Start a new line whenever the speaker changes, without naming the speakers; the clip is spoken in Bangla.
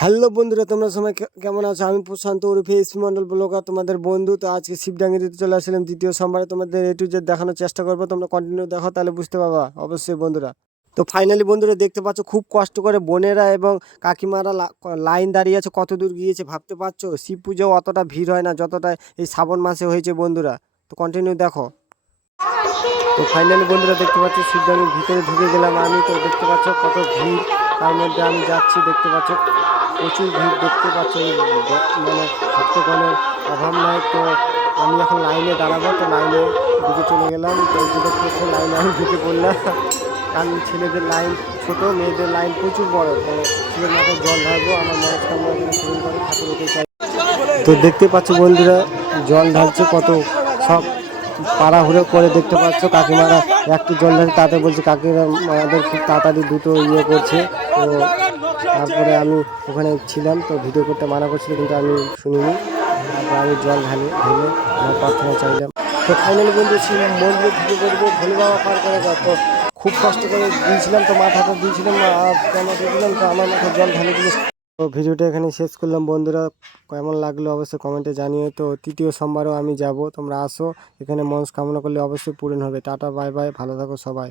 হ্যালো বন্ধুরা, তোমরা সবাই কেমন আছো? আমি প্রশান্ত ওরফে এসপি মন্ডল ব্লগার, তোমাদের বন্ধু। তো আজকে শিবডাঙ্গি দিতে চলে আসলাম দ্বিতীয় সোমবারে। তোমাদের এ টু দেখানোর চেষ্টা করব। তোমরা কন্টিনিউ দেখো, তাহলে বুঝতে পারবা, অবশ্যই বন্ধুরা। তো ফাইনালি বন্ধুরা, দেখতে পাচ্ছ খুব কষ্ট করে বোনেরা এবং কাকিমারা লাইন দাঁড়িয়ে আছে। কত দূর গিয়েছে ভাবতে পারছ? শিব পুজো অতটা ভিড় হয় না, যতটা এই শ্রাবণ মাসে হয়েছে বন্ধুরা। তো কন্টিনিউ দেখো। তো ফাইনালি বন্ধুরা, দেখতে পাচ্ছ শিবডাঙ্গির ভিতরে ঢুকে গেলাম আমি। তো দেখতে পাচ্ছ কত ভিড়। তার মধ্যে আমি যাচ্ছি, দেখতে পাচ্ছ প্রচুর ভিড় দেখতে পাচ্ছ মানে ভক্তগণের অভাব নাই। তো আমি এখন লাইনে দাঁড়াবো। তো লাইনে দিকে চলে গেলাম। তো যে লাইনে আমি ঢুকে পড়লাম। কারণ ছেলেদের লাইন ছোট, মেয়েদের লাইন প্রচুর বড়। তো ছেলের মাথায় জল ঢালবো। আমার যেন পূরণ করে ঠাকুর চাই তো দেখতে পাচ্ছ বন্ধুরা, জল ঢালছে কত। সব পাড়াহুড়ো করে দেখতে পাচ্ছ কাকিমারা একটু জল তাতে বলছে কাকিরা আমাদের খুব তাড়াতাড়ি দুটো ইয়ে করছে। তো তারপরে আমি ওখানে ছিলাম, তো ভিডিও করতে মানা করছিল, কিন্তু আমি শুনিনি। তারপর আমি জল ঢালি, ঢেলে আমার প্রার্থনা চাইলাম। তো ফাইনালি বন্ধু ছিল মন্দিরে ভিডিও পড়ব, ভোলে বাবা পার করে তো খুব কষ্ট করে দিয়েছিলাম, তো মাথাটা দিয়েছিলাম, আর কেন দিয়েছিলাম তো আমার মাথায় জল ঢালে দিয়েছে। তো ভিডিওটা এখানে শেষ করলাম। বন্ধুরা, কেমন লাগল অবশ্যই কমেন্টে জানিয়ে তো। তৃতীয় সোমবারও আমি যাব, তোমরা আসো। এখানে মনস্কামনা করলে অবশ্যই পূরণ হবে। Tata, bye bye. ভালো থাকো সবাই।